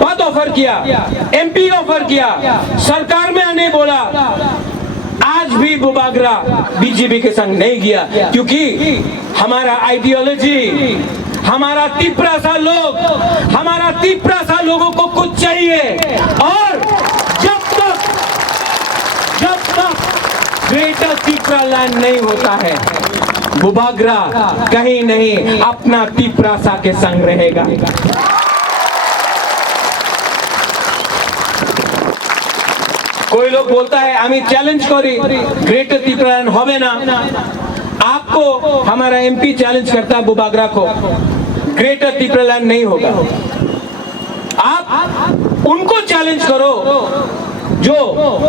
पद ऑफर किया, MP offer किया, सरकार में आने बोला, आज भी बुबागरा बीजेपी के संग नहीं गया, क्योंकि हमारा आइडियोलॉजी, हमारा तिपरासा लोगों को कुछ चाहिए। और जब तक ग्रेटर तिपरा लैंड नहीं होता है, बुबागरा कहीं नहीं अपना तिपरासा के संग रहेगा। कोई लोग बोलता है আমি চ্যালেঞ্জ করি ग्रेटर तिपरा लैंड होवे ना। आपको हमारा एमपी चैलेंज करता है बुबागरा को, ग्रेटर तिपरा लैंड नहीं होगा। आप उनको चैलेंज करो जो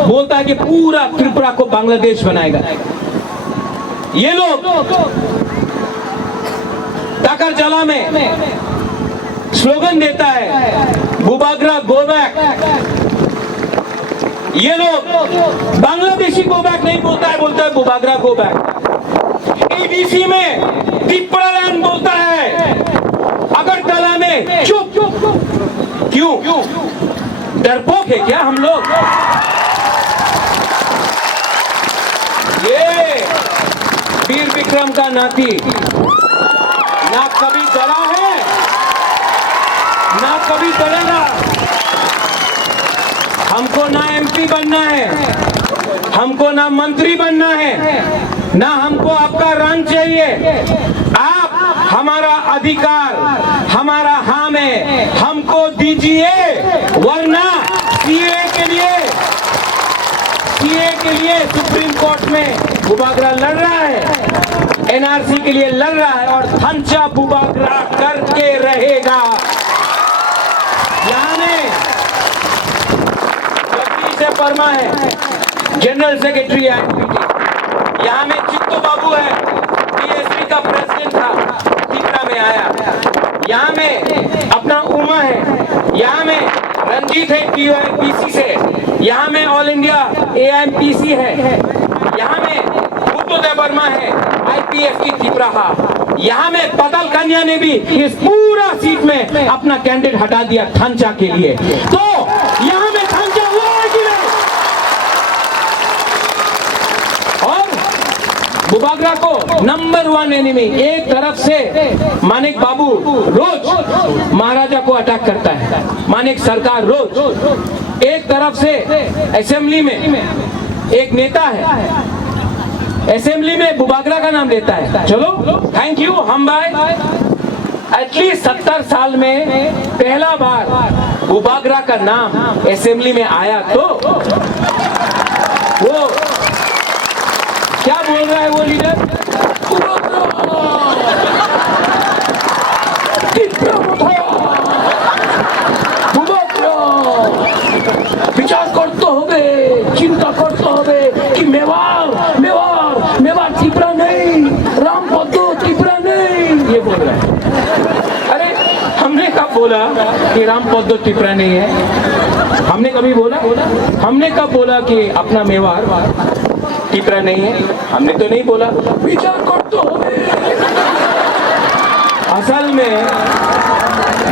बोलता है कि पूरा त्रिपुरा को बांग्लादेश बनाएगा। ये लोग टाकर जला में स्लोगन देता है बुबागरा गो बैक। ये लोग बांग्लादेशी गो बैक नहीं बोलता है, बोलता है बुबागरा गो बैक। एबीसी में तिपरा लैंड बोलता है, अगरतला में चुप। क्यों? डरपोक है क्या हम लोग? ये वीर विक्रम का नाती ना कभी डरा है ना कभी डरेगा। हमको ना एमपी बनना है, हमको ना मंत्री बनना है, ना हमको आपका रंग चाहिए। आप हमारा अधिकार, हमारा हाँ में हमको दीजिए, वरना सीए के लिए सुप्रीम कोर्ट में बुबागरा लड़ रहा है, एनआरसी के लिए लड़ रहा है, और थंचा बुबागरा करके रहेगा। यहाँ में जगदीश वर्मा है, जनरल सेक्रेटरी है एनपीटी। यहाँ में चित्तो बाबू है, बीएसपी का प्रेसिडेंट था, तिपरा में आया। यहाँ में अपना उमा है, यहाँ में रंजीत है टीओपीसी से, यहाँ में ऑल इंडिया एएमपीसी है, यहाँ में बुद्धदेव वर्मा है आईपीएफ की तिपराहा। यहाँ में पतल कन्या ने भी इस पूरा सीट में अपना कैंडिडेट हटा दिया थंचा के लिए। तो यहाँ में थंचा हुआ है कि नहीं? और बुबागरा को नंबर 1 एनिमी। एक तरफ से मानिक बाबू रोज महाराजा को अटैक करता है, मानिक सरकार रोज। एक तरफ से असेंबली में एक नेता है, असेंबली में बुबागरा का नाम लेता है। चलो थैंक यू, हम भाई एटलीस्ट 70 साल में पहला बार बुबागरा का नाम असेंबली में आया। तो वो क्या बोल रहा है वो लीडर? विचार करते होबे, चिंता करते होबे कि मेवाड़ मेवाड़ मेवाड़ तिपरा नहीं, राम पद्दो तिपरा नहीं, ये बोल रहा है। अरे हमने कब बोला कि राम पद्दो तिपरा नहीं है? हमने कभी बोला? हमने कब बोला कि अपना मेवाड़ तिपरा नहीं है? हमने तो नहीं बोला। विचार करते होबे। असल में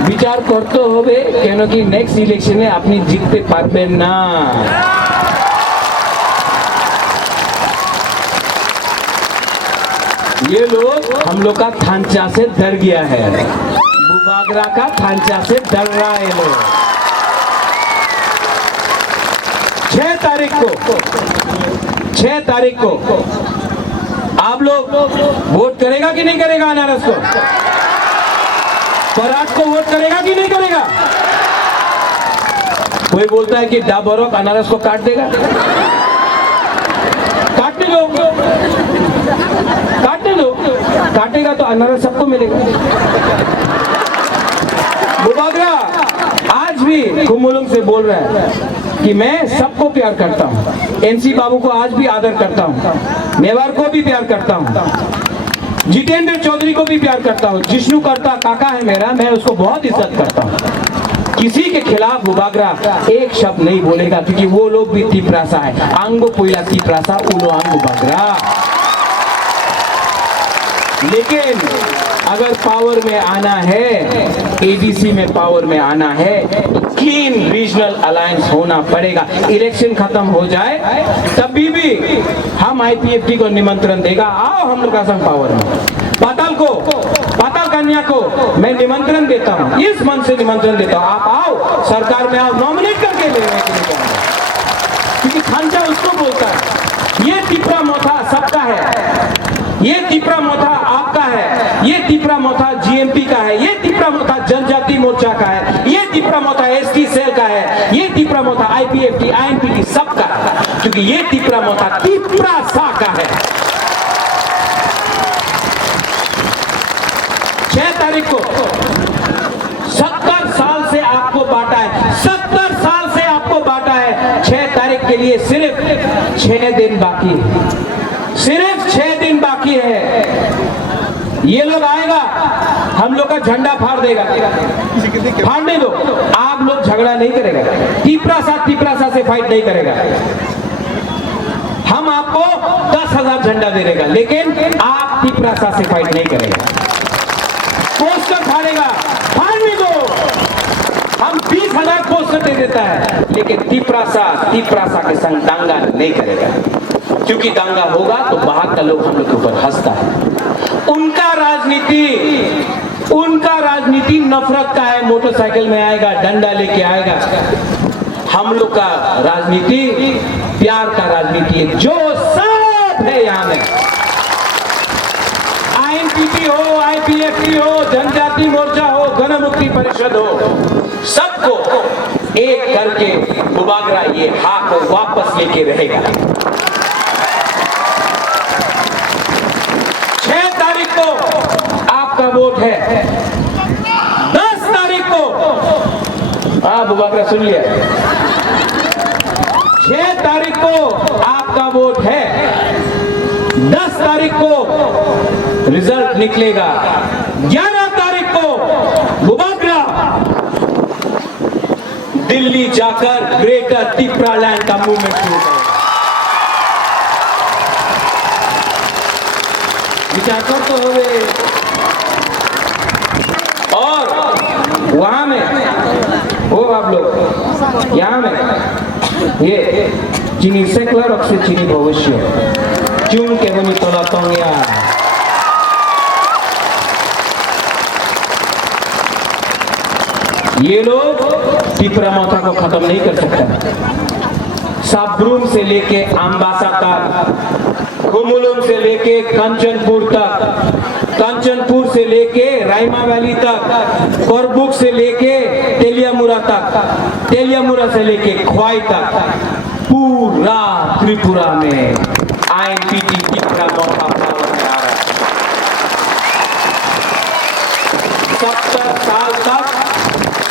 विचार करते होबे क्योंकि नेक्स्ट इलेक्शने अपनी जीतते पारबेन ना। ये लोग हम लोग का थांचा से डर गया है, बुबागरा का थांचा से डर रहा है लोग। 6 तारीख को आप लोग वोट करेगा कि नहीं करेगा? अनारस को, पराग को वोट करेगा कि नहीं करेगा? कोई बोलता है कि डाबरोक अनारस को काट देगा। काटने दो, काटेगा तो अनारस सबको मिलेगा। बुबागरा आज भी कुमुलुंग से बोल रहा है कि मैं सबको प्यार करता हूँ, एनसी बाबू को आज भी आदर करता हूँ, मेवाड़ को भी प्यार करता हूँ, जितेंद्र चौधरी को भी प्यार करता हूँ, जिष्णु करता काका है मेरा, मैं उसको बहुत इज्जत करता हूँ। किसी के खिलाफ बुबागरा एक शब्द नहीं बोलेगा, क्योंकि वो लोग भी तिपरासा है। आंगो कोयला तिपरासा उलो आंग बुबागरा। लेकिन अगर पावर में आना है, एडीसी में पावर में आना है, क्लीन रीजनल अलायंस होना पड़ेगा। इलेक्शन खत्म हो जाए तभी भी हम आईपीएफटी को निमंत्रण देगा, आओ हम लोग का संग पावर में। पाताल कन्या को मैं निमंत्रण देता हूं, इस मन से निमंत्रण देता हूं, आप आओ, सरकार में आओ, नॉमिनेट करके लेने के लिए जाओ। क्योंकि खांचा उसको बोलता है, ये तिपरा मोथा सबका है, ये तिपरा मोथा आपका है, ये तिपरा मोथा जीएमपी का है, ये तिपरा मोथा जनजाति मोर्चा का है, ये तिपरा मोथा एसटी सेल का है, ये तिपरा मोथा आईपीएफटी आईएनपीटी सबका है, क्योंकि ये तिपरा मोथा तिपरा सा का है। 6 तारीख को 70 साल से आपको बांटा है, 70 साल से आपको बांटा है। 6 तारीख के लिए सिर्फ 6 दिन बाकी है, सिर्फ 6 दिन बाकी है। ये लोग आएगा, हम लोग का झंडा फाड़ देगा, फाड़ने दो, आप लोग झगड़ा नहीं करेगा, तिपरा सा से फाइट नहीं करेगा। हम आपको 10,000 झंडा दे देगा, लेकिन आप तिपरा सा से फाइट नहीं करेगा। पोस्टर फाड़ेगा, फाड़ने दो, हम 20,000 पोस्टर दे देता है, लेकिन तिपरा सा के संग दांगा नहीं करेगा, क्योंकि दांगा होगा तो बाहर का लोग हम लोग के ऊपर हंसता है। उनका राजनीति नफरत का है, मोटरसाइकिल में आएगा, डंडा लेके आएगा। हम लोग का राजनीति प्यार का राजनीति है, जो सब है यहाँ में, आईएनपीटी हो, आईपीएफटी हो, जनजाति मोर्चा हो, गण मुक्ति परिषद हो, सबको एक करके बुबागरा ये हा को वापस लेके रहेगा। 6 तारीख को आपका वोट है, 10 तारीख को, हाँ बुबागरा सुन लिया, 6 तारीख को आपका वोट है, 10 तारीख को रिजल्ट निकलेगा, 11 तारीख को बुबागरा दिल्ली जाकर ग्रेटर तिपरा लैंड का मूवमेंट शुरू करेगा। विचार कर तो होवे, और वहां में हो आप लोग, यहाँ में ये चीनी सेकुलर और से चीनी भविष्य क्यों के बनी तोला तोंगिया, ये लोग तिपरा मोथा को खत्म नहीं कर सकता। साब्रूम से लेके अम्बासा तक, खुमुलुम से लेके कंचनपुर तक, कंचनपुर से लेके रायमा वैली तक, कोरबुक से लेके तेलियामुरा तक, तेलियामुरा से लेके ख्वाई तक, पूरा त्रिपुरा में आईएनपीटी तिपरा मोथा पावर में आ रहा है।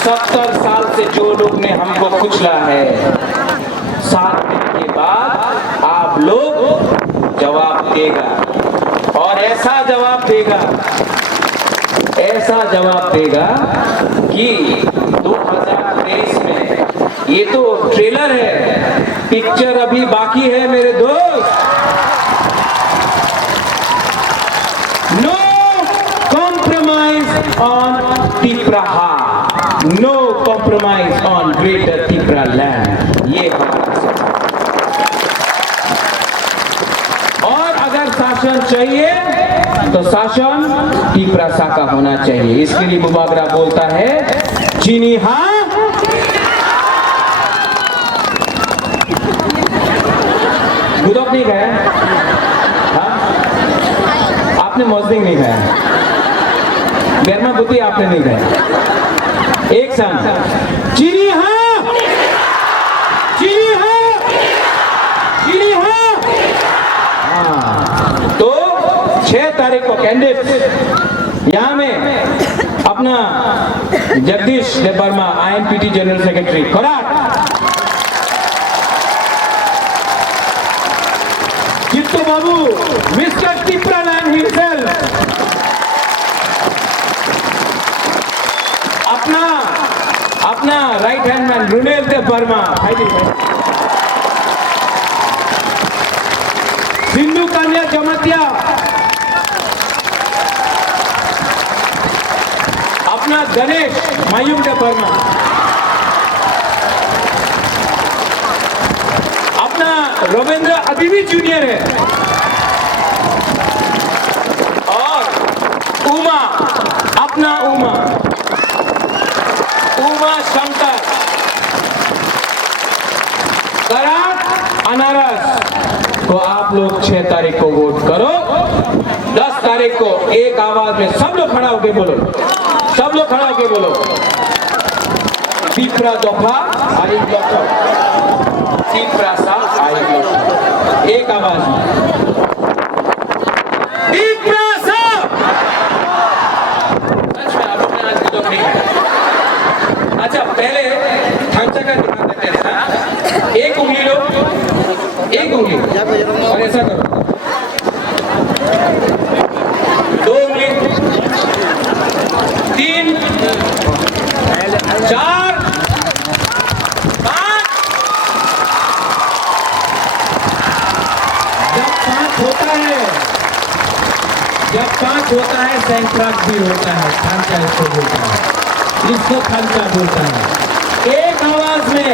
70 साल से जो लोग ने हमको कुचला है, 7 दिन के बाद आप लोग जवाब देगा, और ऐसा जवाब देगा कि 2023 में, ये तो ट्रेलर है, पिक्चर अभी बाकी है मेरे दोस्त। No compromise on Tipra, no compromise on greater Tipra land, ये हमारा। और अगर शासन चाहिए तो शासन तिपरा सा का होना चाहिए। इसके लिए बुबागरा बोलता है, चीनी हाँ, गुदक नहीं खाया, हाँ? आपने मौजदिंग नहीं खाया, गर्मा बुद्धि आपने नहीं खाया, एक साथ चीनी हाँ, चीनी हाँ, चीनी हाँ, हाँ। तो 6 तारीख को कैंडिडेट यहाँ में अपना Jagdish Debbarma, INPT general secretary कोराट, Chittu Babu, mister Tipra land himself, अपना right hand man Runel Debbarma, Sindhu Kanya Jamatia, अपना गणेश मायुंड वर्मा, अपना रविंद्र अभी भी जूनियर है, और उमा, अपना उमा शंकर, कराट अनारस। तो आप लोग 6 तारीख को वोट करो। 10 तारीख को एक आवाज में सब लोग खड़ा होके बोलो, सब लोग खड़ा होके बोलो, तीसरा दफा आई लव, तीसरा सा आई लव, एक आवाज में तीसरा सा। सच में आप लोग ने आज भी तो नहीं है। अच्छा, पहले थांचा का दिखा देते हैं ना, एक उंगली लो, एक उंगली और ऐसा करो, 2 उंगली, 3, 4, 5। जब 5 होता है, जब 5 होता है सैंक्राक भी होता है, थांचा इसको बोलता है, इसको थांचा बोलता है। एक आवाज में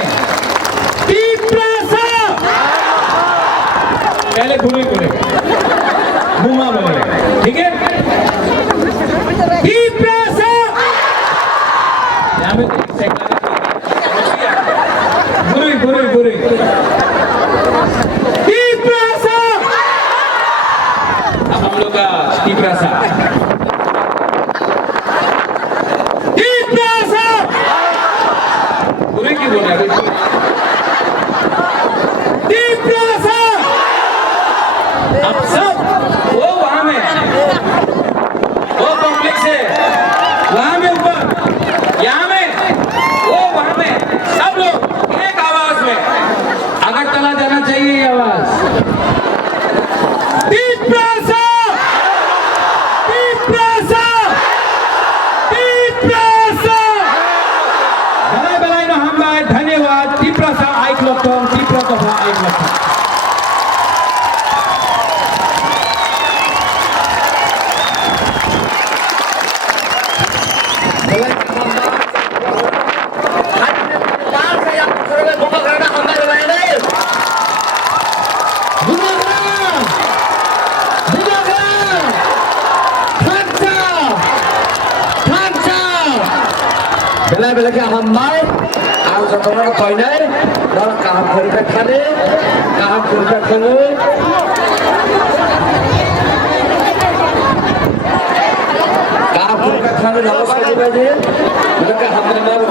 पहले घूमे घूमे घूमा बोले, ठीक है? यहाँ में बुरी बुरी बुरी अब हम लोग का तीप्रासा बुरी की बोल रहे हैं। अब सब वो वहां में, वो कॉम्प्लेक्स है वहां में ऊपर, यहाँ में वो वहां में, सब लोग एक आवाज में अगरतला जाना चाहिए ये आवाज। तीप्रासा, तीप्रासा, तीप्रासा। भलाई भलाई न हम भाई धन्यवाद। तीप्रासा आइक लोग, तीप्रासा आइक लोग। बेला के हमारे आज जमाना का कोई नहीं, ना काम करके खाने, काम करके खाने, काम करके खाने ना उसके लिए बजे, बेला के हमारे मारो।